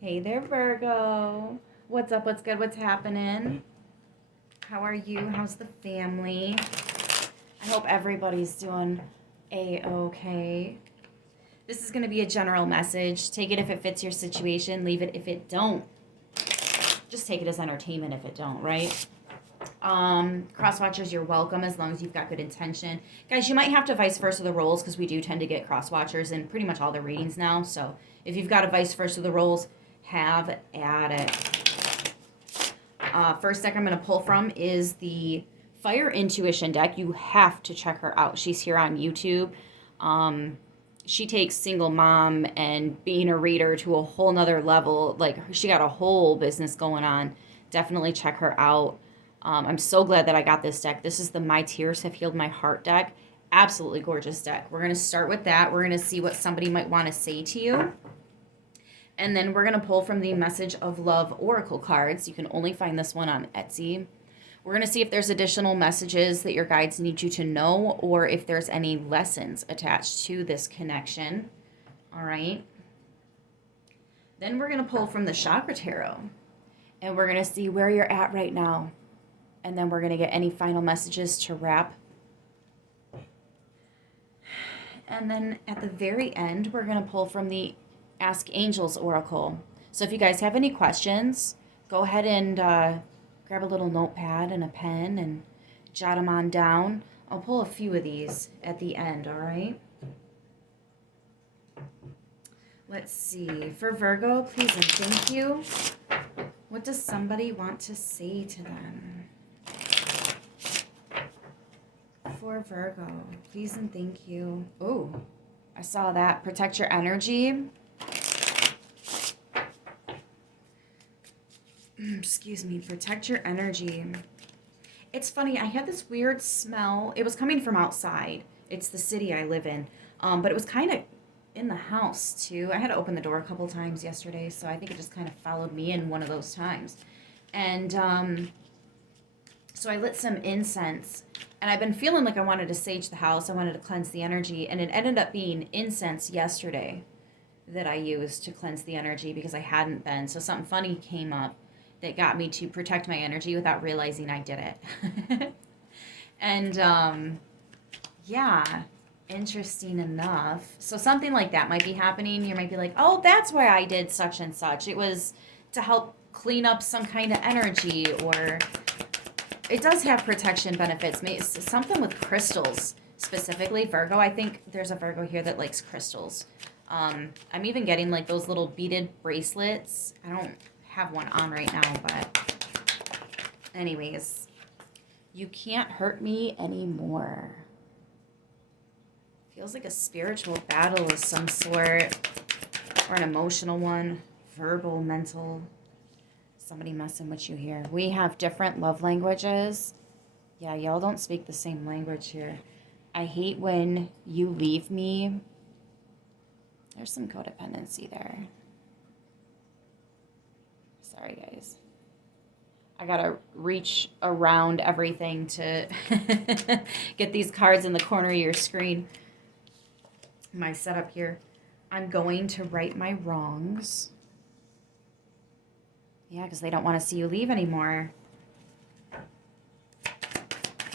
Hey there, Virgo. What's up? What's good? What's happening? How are you? How's the family? I hope everybody's doing a-okay. This is going to be a general message. Take it if it fits your situation. Leave it if it don't. Just take it as entertainment if it don't, right? Cross watchers, you're welcome as long as you've got good intention. Guys, you might have to vice versa the roles because we do tend to get cross watchers in pretty much all the readings now. So if you've got a vice versa the roles, have at it. First deck I'm going to pull from is the Fire Intuition deck. You have to check her out. She's here on YouTube. She takes single mom and being a reader to a whole nother level. Like, she got a whole business going on. Definitely check her out. I'm so glad that I got this deck. This is the My Tears Have Healed My Heart deck. Absolutely gorgeous deck. We're going to start with that. We're going to see what somebody might want to say to you. And then we're going to pull from the Message of Love Oracle cards. You can only find this one on Etsy. We're going to see if there's additional messages that your guides need you to know or if there's any lessons attached to this connection. All right. Then we're going to pull from the Chakra Tarot. And we're going to see where you're at right now. And then we're going to get any final messages to wrap. And then at the very end, we're going to pull from the Ask Angels Oracle. So if you guys have any questions, go ahead and grab a little notepad and a pen and jot them on down. I'll pull a few of these at the end, all right? Let's see. For Virgo, please and thank you. What does somebody want to say to them? For Virgo, please and thank you. Oh, I saw that. Protect your energy. Excuse me. Protect your energy. It's funny. I had this weird smell. It was coming from outside. It's the city I live in. But it was kind of in the house too. I had to open the door a couple times yesterday, so I think it just kind of followed me in one of those times. And so I lit some incense, and I've been feeling like I wanted to sage the house. I wanted to cleanse the energy, and it ended up being incense yesterday that I used to cleanse the energy because I hadn't been. So something funny came up that got me to protect my energy without realizing I did it. And yeah, interesting enough. So something like that might be happening. You might be like, oh, that's why I did such and such. It was to help clean up some kind of energy, or it does have protection benefits. Maybe something with crystals specifically. Virgo, I think there's a Virgo here that likes crystals. I'm even getting like those little beaded bracelets. I don't have one on right now, but anyways, you can't hurt me anymore. Feels like a spiritual battle of some sort, or an emotional one, verbal, mental. Somebody messing with you here. We have different love languages. Yeah, y'all don't speak the same language here. I hate when you leave me. There's some codependency there. Sorry, guys. I gotta reach around everything to get these cards in the corner of your screen. My setup here. I'm going to right my wrongs. Yeah, because they don't want to see you leave anymore.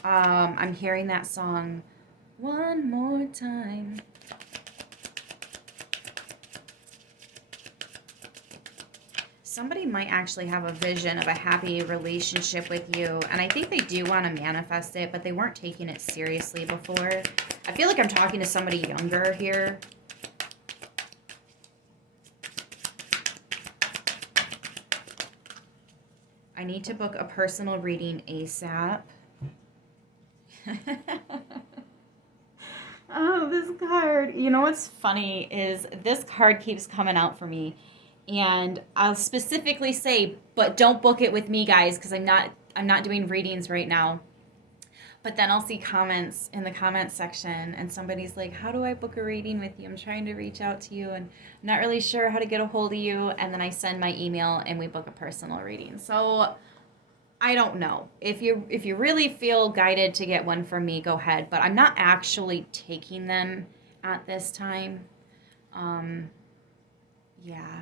I'm hearing that song one more time. Somebody might actually have a vision of a happy relationship with you, and I think they do want to manifest it, but they weren't taking it seriously before. I feel like I'm talking to somebody younger here. I need to book a personal reading ASAP. Oh, this card. You know what's funny is this card keeps coming out for me. And I'll specifically say, but don't book it with me, guys, because I'm not doing readings right now. But then I'll see comments in the comments section, and somebody's like, how do I book a reading with you? I'm trying to reach out to you, and I'm not really sure how to get a hold of you. And then I send my email, and we book a personal reading. So I don't know. If you really feel guided to get one from me, go ahead. But I'm not actually taking them at this time. Yeah.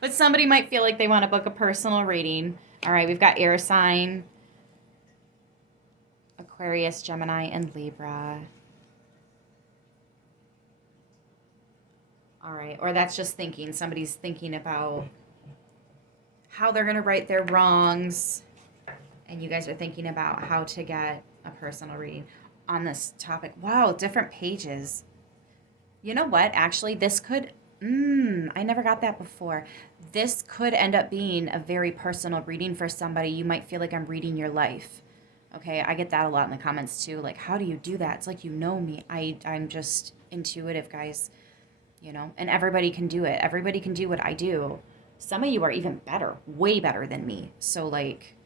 But somebody might feel like they want to book a personal reading. All right, we've got air sign, Aquarius, Gemini, and Libra. All right, or that's just thinking. Somebody's thinking about how they're going to right their wrongs, and you guys are thinking about how to get a personal reading on this topic. Wow, different pages. You know what? Actually, this could... I never got that before. This could end up being a very personal reading for somebody. You might feel like I'm reading your life. Okay, I get that a lot in the comments too. Like, how do you do that? It's like, you know me. I'm just intuitive, guys. You know, and everybody can do it. Everybody can do what I do. Some of you are even better, way better than me. So like,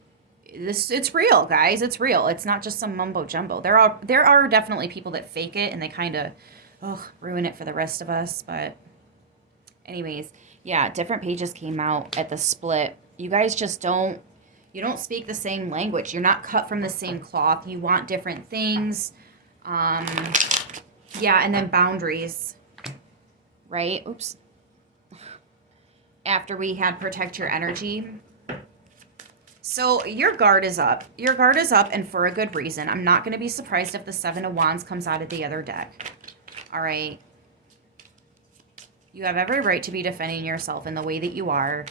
it's real, guys. It's real. It's not just some mumbo jumbo. There are definitely people that fake it and they kind of ruin it for the rest of us. But anyways, yeah, different pages came out at the split. You guys just don't speak the same language. You're not cut from the same cloth. You want different things. Yeah, and then boundaries. Right? Oops. After we had protect your energy. So your guard is up. Your guard is up, and for a good reason. I'm not going to be surprised if the Seven of Wands comes out of the other deck. All right. You have every right to be defending yourself in the way that you are.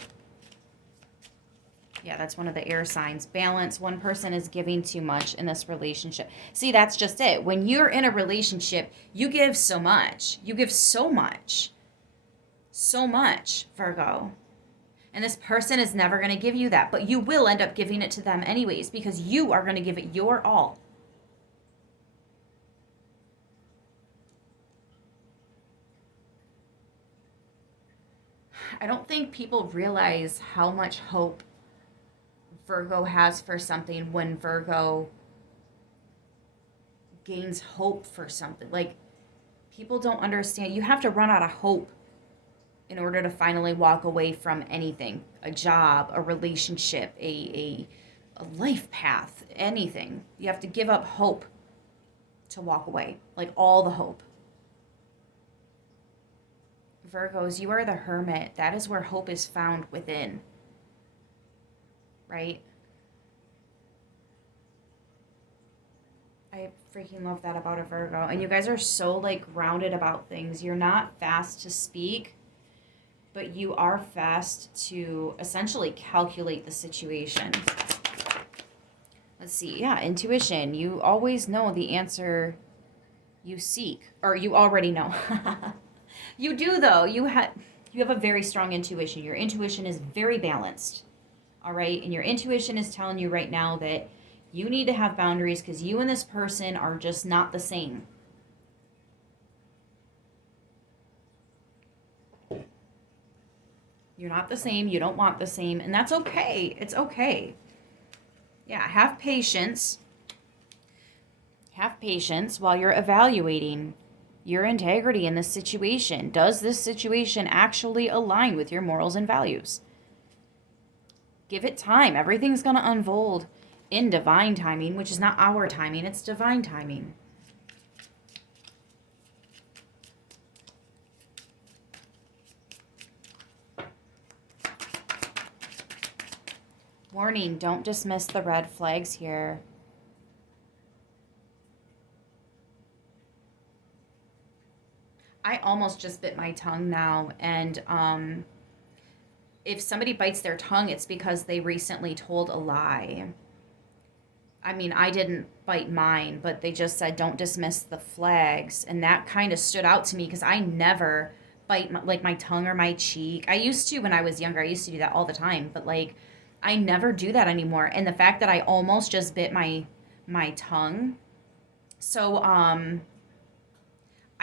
Yeah, that's one of the air signs. Balance. One person is giving too much in this relationship. See, that's just it. When you're in a relationship, you give so much. You give so much. So much, Virgo. And this person is never going to give you that. But you will end up giving it to them anyways, because you are going to give it your all. I don't think people realize how much hope Virgo has for something when Virgo gains hope for something. Like, people don't understand. You have to run out of hope in order to finally walk away from anything. A job, a relationship, a life path, anything. You have to give up hope to walk away. Like, all the hope. Virgos, you are the hermit. That is where hope is found within. Right? I freaking love that about a Virgo. And you guys are so, like, grounded about things. You're not fast to speak, but you are fast to essentially calculate the situation. Let's see. Yeah, intuition. You always know the answer you seek, or you already know. You do, though. You have a very strong intuition. Your intuition is very balanced. All right? And your intuition is telling you right now that you need to have boundaries because you and this person are just not the same. You're not the same. You don't want the same. And that's okay. It's okay. Yeah, have patience. Have patience while you're evaluating your integrity in this situation. Does this situation actually align with your morals and values? Give it time. Everything's going to unfold in divine timing, which is not our timing. It's divine timing. Warning, don't dismiss the red flags here. I almost just bit my tongue now, and if somebody bites their tongue, it's because they recently told a lie. I mean, I didn't bite mine, but they just said don't dismiss the flags, and that kind of stood out to me because I never bite my tongue or my cheek. I used to when I was younger. I used to do that all the time, but like I never do that anymore. And the fact that I almost just bit my tongue, so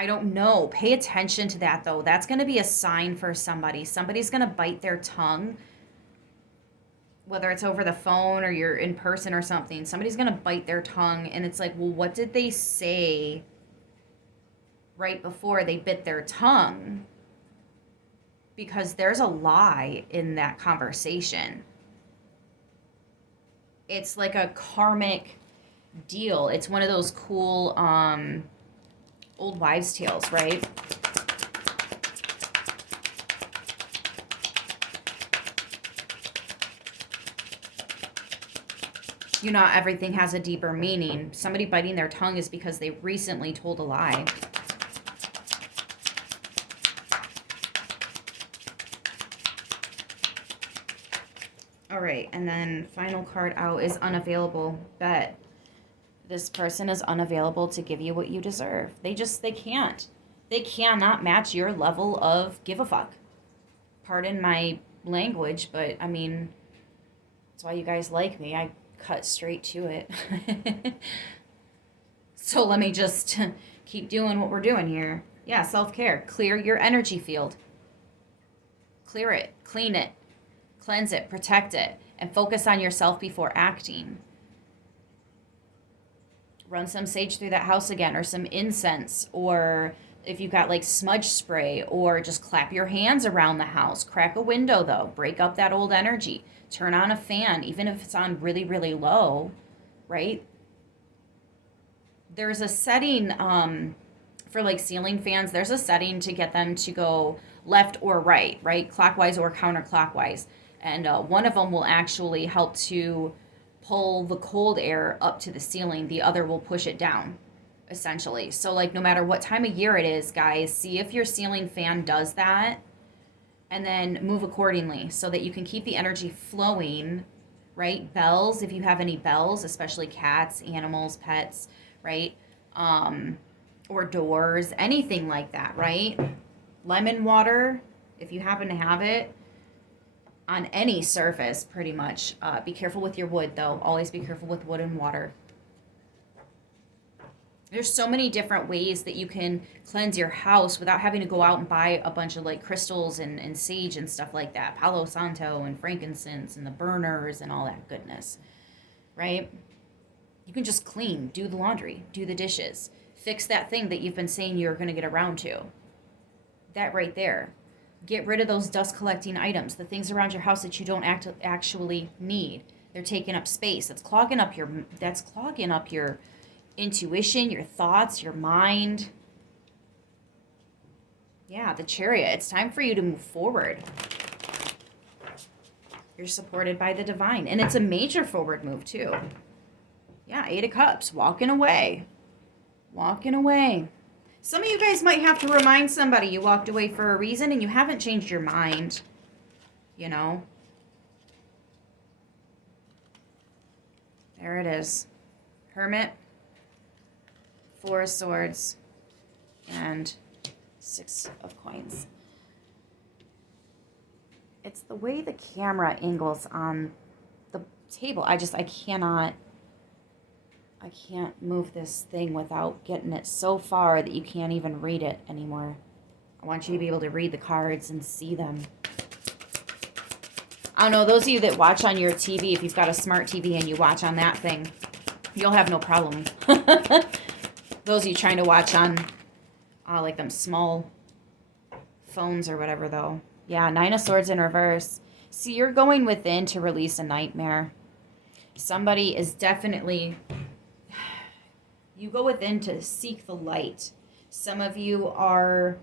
I don't know. Pay attention to that, though. That's going to be a sign for somebody. Somebody's going to bite their tongue, whether it's over the phone or you're in person or something. Somebody's going to bite their tongue, and it's like, well, what did they say right before they bit their tongue? Because there's a lie in that conversation. It's like a karmic deal. It's one of those cool old wives' tales, right? You know, everything has a deeper meaning. Somebody biting their tongue is because they recently told a lie. All right, and then final card out is unavailable. Bet this person is unavailable to give you what you deserve. They can't. They cannot match your level of give a fuck. Pardon my language, but I mean, that's why you guys like me. I cut straight to it. So let me just keep doing what we're doing here. Yeah, self-care. Clear your energy field. Clear it, clean it, cleanse it, protect it, and focus on yourself before acting. Run some sage through that house again, or some incense, or if you've got like smudge spray, or just clap your hands around the house. Crack a window though, break up that old energy. Turn on a fan, even if it's on really, really low, right? There's a setting for like ceiling fans, there's a setting to get them to go left or right, clockwise or counterclockwise. And one of them will actually help to pull the cold air up to the ceiling. The other will push it down, essentially. So like no matter what time of year it is, guys, see if your ceiling fan does that, and then move accordingly so that you can keep the energy flowing, right? Bells, if you have any bells, especially cats, animals, pets, right? Or doors, anything like that, right? Lemon water, if you happen to have it, on any surface, pretty much. Be careful with your wood, though. Always be careful with wood and water. There's so many different ways that you can cleanse your house without having to go out and buy a bunch of like crystals and sage and stuff like that. Palo Santo and frankincense and the burners and all that goodness, right? You can just clean, do the laundry, do the dishes, fix that thing that you've been saying you're going to get around to. That right there. Get rid of those dust collecting items, the things around your house that you don't actually need. They're taking up space. That's clogging up your intuition, your thoughts, your mind. Yeah, the Chariot. It's time for you to move forward. You're supported by the divine. And it's a major forward move, too. Yeah, 8 of Cups. Walking away. Walking away. Some of you guys might have to remind somebody you walked away for a reason and you haven't changed your mind. You know? There it is. Hermit. 4 of Swords. And 6 of Coins. It's the way the camera angles on the table. I can't move this thing without getting it so far that you can't even read it anymore. I want you to be able to read the cards and see them. I don't know, those of you that watch on your TV, if you've got a smart TV and you watch on that thing, you'll have no problem. Those of you trying to watch on like them small phones or whatever, though. Yeah, 9 of Swords in reverse. See, you're going within to release a nightmare. Somebody is definitely... You go within to seek the light. Some of you are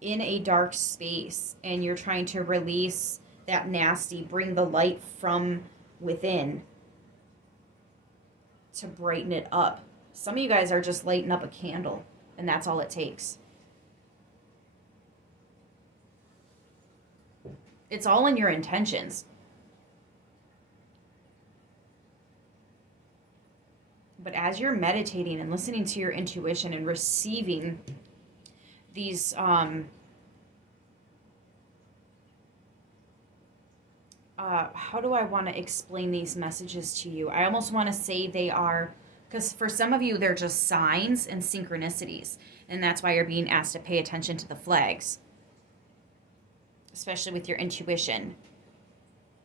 in a dark space and you're trying to release that nasty, bring the light from within to brighten it up. Some of you guys are just lighting up a candle and that's all it takes. It's all in your intentions. But as you're meditating and listening to your intuition and receiving these how do I want to explain these messages to you? I almost want to say they are, because for some of you, they're just signs and synchronicities. And that's why you're being asked to pay attention to the flags, especially with your intuition.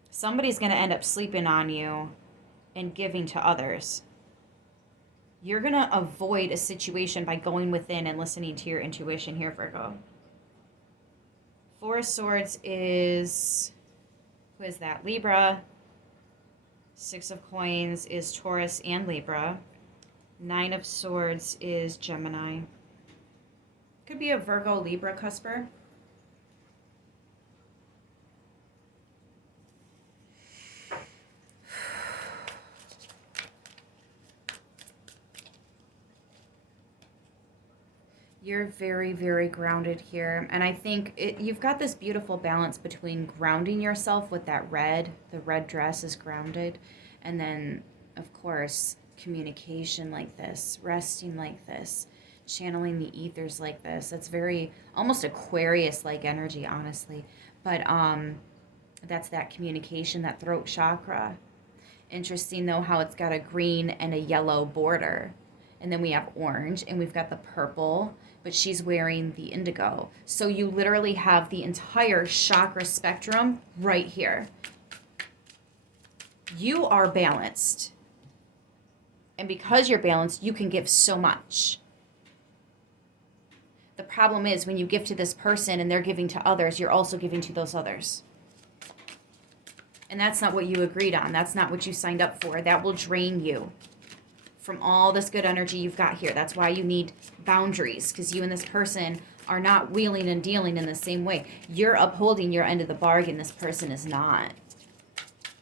Somebody's going to end up sleeping on you and giving to others. You're going to avoid a situation by going within and listening to your intuition here, Virgo. 4 of Swords is, who is that? Libra. 6 of Coins is Taurus and Libra. 9 of Swords is Gemini. Could be a Virgo Libra cusper. You're very, very grounded here. And I think you've got this beautiful balance between grounding yourself with that red. The red dress is grounded. And then, of course, communication like this, resting like this, channeling the ethers like this. It's very almost Aquarius-like energy, honestly. But that's that communication, that throat chakra. Interesting, though, how it's got a green and a yellow border. And then we have orange, and we've got the purple, but she's wearing the indigo. So you literally have the entire chakra spectrum right here. You are balanced. And because you're balanced, you can give so much. The problem is when you give to this person and they're giving to others, you're also giving to those others. And that's not what you agreed on. That's not what you signed up for. That will drain you from all this good energy you've got here. That's why you need boundaries, because you and this person are not wheeling and dealing in the same way. You're upholding your end of the bargain. This person is not.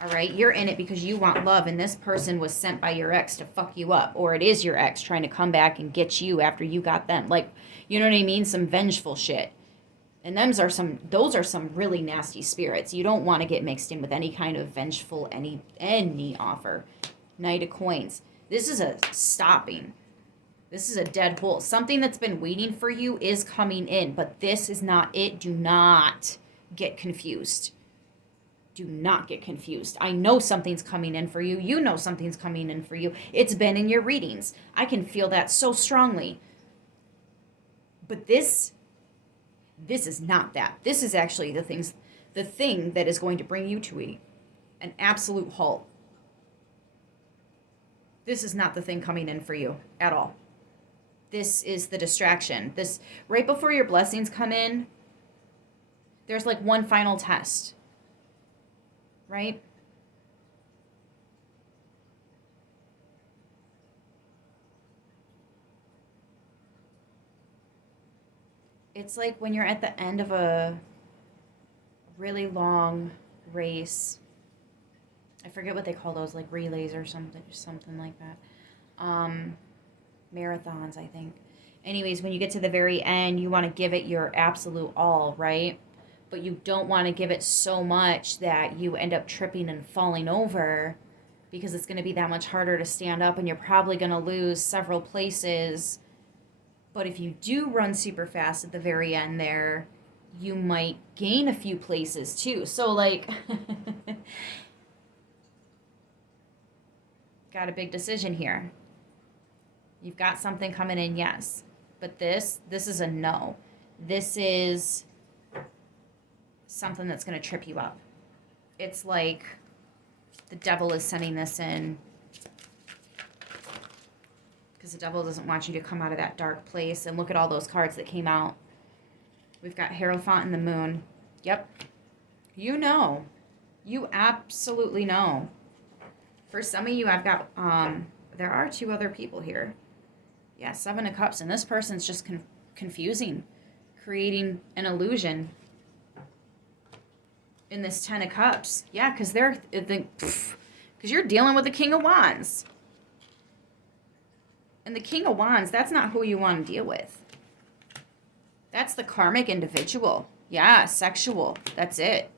All right? You're in it because you want love, and this person was sent by your ex to fuck you up, or it is your ex trying to come back and get you after you got them. Like, you know what I mean? Some vengeful shit. And those are some really nasty spirits. You don't want to get mixed in with any kind of vengeful, any offer. Knight of Coins. This is a stopping. This is a dead hole. Something that's been waiting for you is coming in, but this is not it. Do not get confused. Do not get confused. I know something's coming in for you. You know something's coming in for you. It's been in your readings. I can feel that so strongly. But this is not that. This is actually the thing that is going to bring you to an absolute halt. This is not the thing coming in for you at all. This is the distraction. This, right before your blessings come in, there's like one final test, right? It's like when you're at the end of a really long race. I forget what they call those, like relays or something like that. Marathons, I think. Anyways, when you get to the very end, you want to give it your absolute all, right? But you don't want to give it so much that you end up tripping and falling over, because it's going to be that much harder to stand up, and you're probably going to lose several places. But if you do run super fast at the very end there, you might gain a few places too. So like, got a big decision here. You've got something coming in, yes. But this is a no. This is something that's going to trip you up. It's like the devil is sending this in, because the devil doesn't want you to come out of that dark place. And look at all those cards that came out. We've got Hierophant and the Moon. Yep. You know. You absolutely know. For some of you, I've got, there are two other people here. Yeah, Seven of Cups. And this person's just confusing, creating an illusion in this Ten of Cups. Yeah, because you're dealing with the King of Wands. And the King of Wands, that's not who you want to deal with. That's the karmic individual. Yeah, sexual. That's it.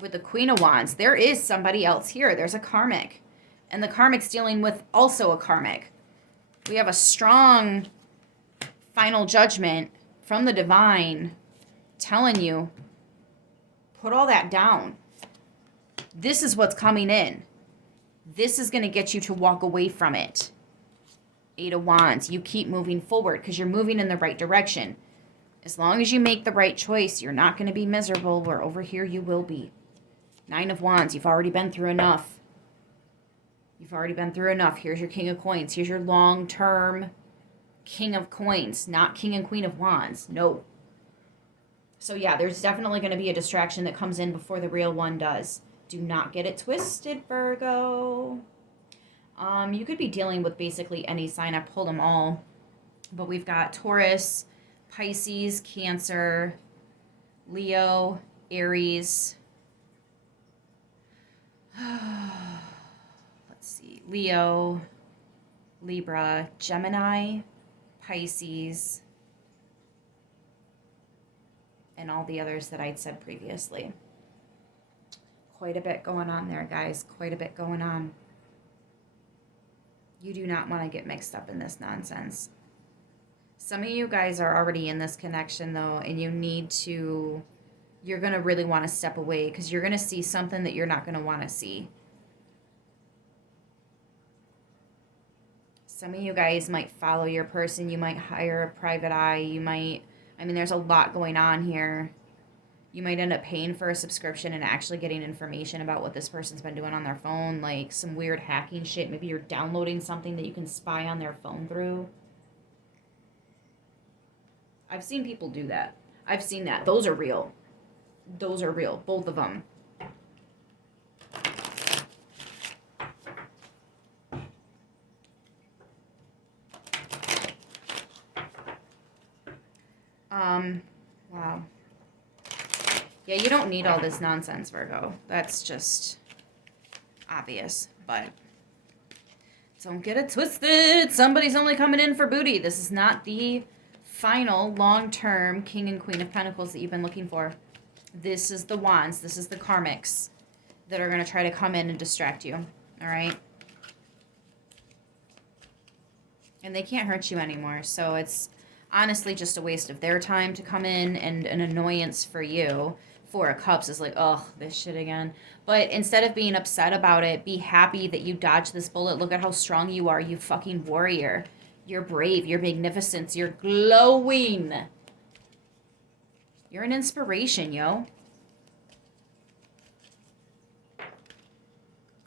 With the Queen of Wands, there is somebody else here. There's a karmic. And the karmic's dealing with also a karmic. We have a strong final judgment from the divine telling you, put all that down. This is what's coming in. This is going to get you to walk away from it. Eight of Wands. You keep moving forward because you're moving in the right direction. As long as you make the right choice, you're not going to be miserable, where over here you will be. Nine of Wands. You've already been through enough. You've already been through enough. Here's your King of Coins. Here's your long-term King of Coins, not King and Queen of Wands. No. So yeah, there's definitely going to be a distraction that comes in before the real one does. Do not get it twisted, Virgo. You could be dealing with basically any sign. I pulled them all. But we've got Taurus, Pisces, Cancer, Leo, Aries. Let's see. Leo, Libra, Gemini, Pisces, and all the others that I'd said previously. Quite a bit going on there, guys. Quite a bit going on. You do not want to get mixed up in this nonsense. Some of you guys are already in this connection, though, and you need to... You're going to really want to step away because you're going to see something that you're not going to want to see. Some of you guys might follow your person. You might hire a private eye. You might... I mean, there's a lot going on here. You might end up paying for a subscription and actually getting information about what this person's been doing on their phone, like some weird hacking shit. Maybe you're downloading something that you can spy on their phone through. I've seen people do that. I've seen that. Those are real. Those are real. Both of them. Wow. Yeah, you don't need all this nonsense, Virgo. That's just obvious, but don't get it twisted. Somebody's only coming in for booty. This is not the final long-term King and Queen of Pentacles that you've been looking for. This is the Wands. This is the Karmics that are going to try to come in and distract you, all right? And they can't hurt you anymore, so it's honestly just a waste of their time to come in and an annoyance for you. Four of Cups is like, oh, this shit again. But instead of being upset about it, be happy that you dodged this bullet. Look at how strong you are, you fucking warrior. You're brave, you're magnificent, you're glowing. You're an inspiration, yo.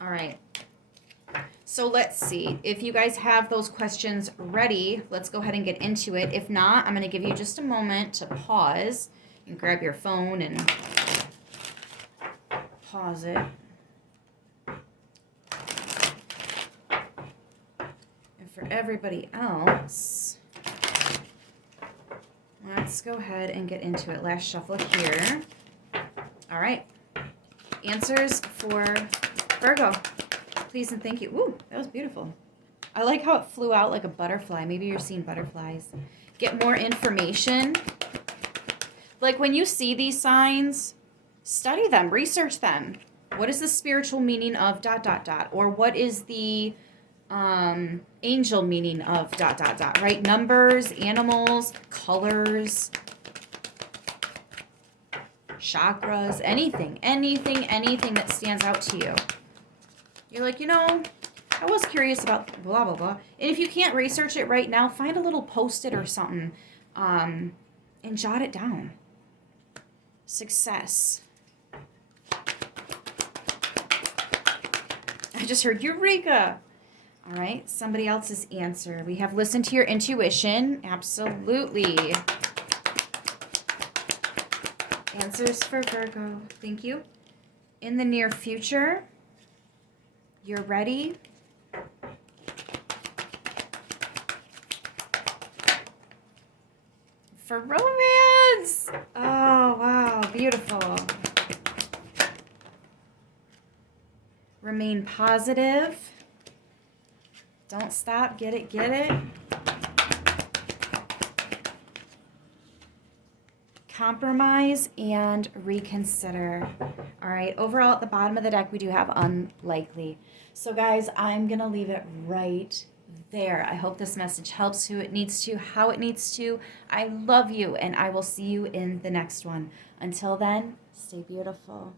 All right. So let's see. If you guys have those questions ready, let's go ahead and get into it. If not, I'm going to give you just a moment to pause and grab your phone and pause it. And for everybody else, let's go ahead and get into it. Last shuffle here. All right. Answers for Virgo. Please and thank you. Ooh, that was beautiful. I like how it flew out like a butterfly. Maybe you're seeing butterflies. Get more information. Like when you see these signs, study them, research them. What is the spiritual meaning of ... Or what is the angel meaning of ... Right? Numbers, animals, colors, chakras, anything that stands out to you. You're like, you know, I was curious about blah, blah, blah. And if you can't research it right now, find a little Post-it or something and jot it down. Success. I just heard Eureka. All right, somebody else's answer. We have listened to your intuition. Absolutely. Answers for Virgo. Thank you. In the near future, you're ready. For romance. Oh, wow. Beautiful. Remain positive. Don't stop. Get it, get it. Compromise and reconsider. All right, overall at the bottom of the deck, we do have unlikely. So guys, I'm going to leave it right there. I hope this message helps who it needs to, how it needs to. I love you, and I will see you in the next one. Until then, stay beautiful.